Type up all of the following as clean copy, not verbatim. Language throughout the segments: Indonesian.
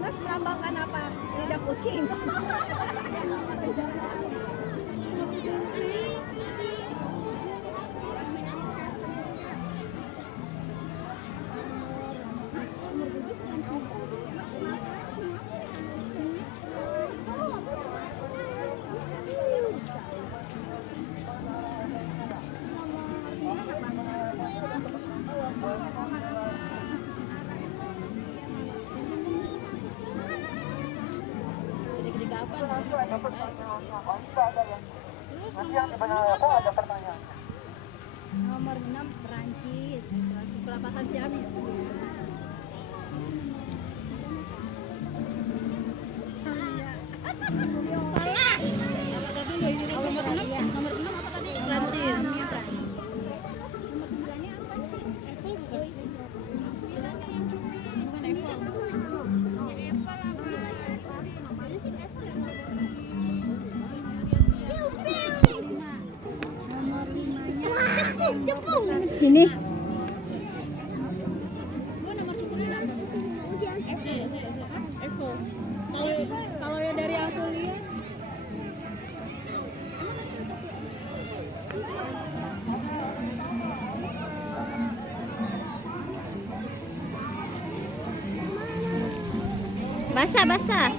Monas melambangkan apa? Lidah kucing. Nomor 6 Perancis, Perapatan Ciamis. Nomor 6 apa tadi? Perancis. Sini. Kalau yang dari aku lihat Basah.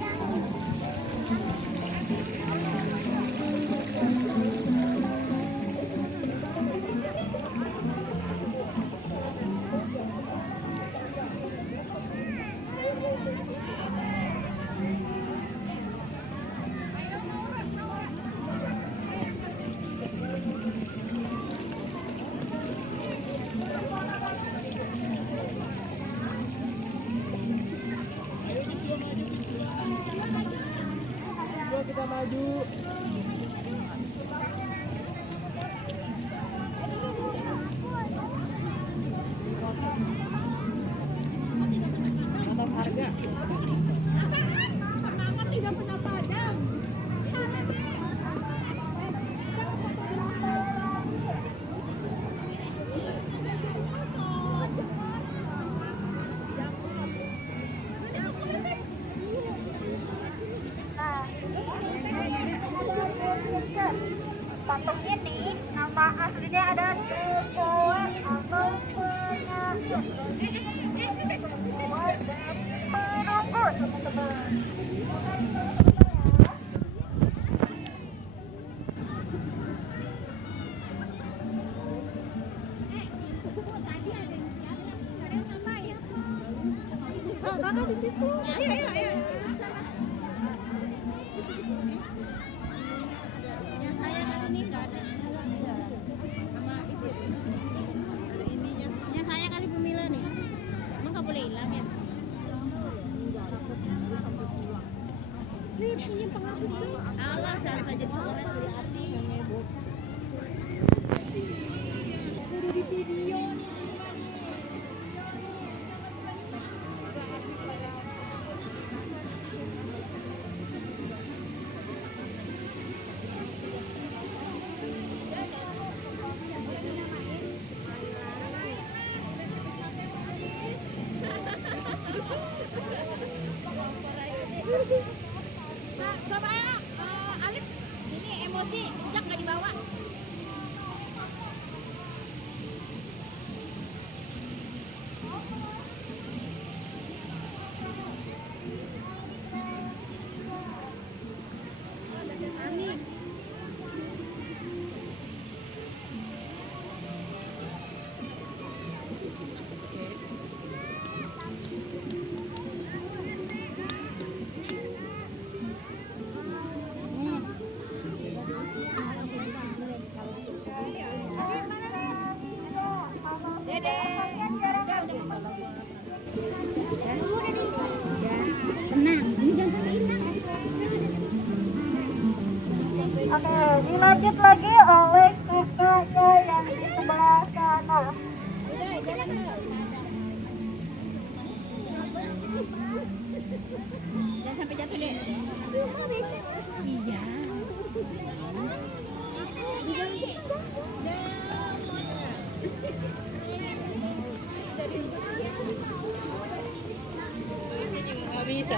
kita maju. Tetap harga. Tidak pernah padam. Patungnya nih, nama aslinya ada Tupoan atau Penyakit. Menunggu teman-teman. Kakak di situ. Ayo. Saya kan ini enggak ada. Sama itu. Ada ininya. Nya saya kali pemilah nih. Emang enggak boleh hilang ya? Nih, pinjam penghapus tuh. Allah, saya saja coret dari api. Udah di video nih. Coba Alif, ini emosi, jak nggak dibawa. Tenang, ini jangan sampai hilang. Oke, dilanjut lagi oleh kakaknya yang di sebelah sana. Jangan sampai jatuh deh. Iya. Nggak bisa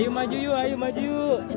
Ayo maju yuk, ayo maju yuk.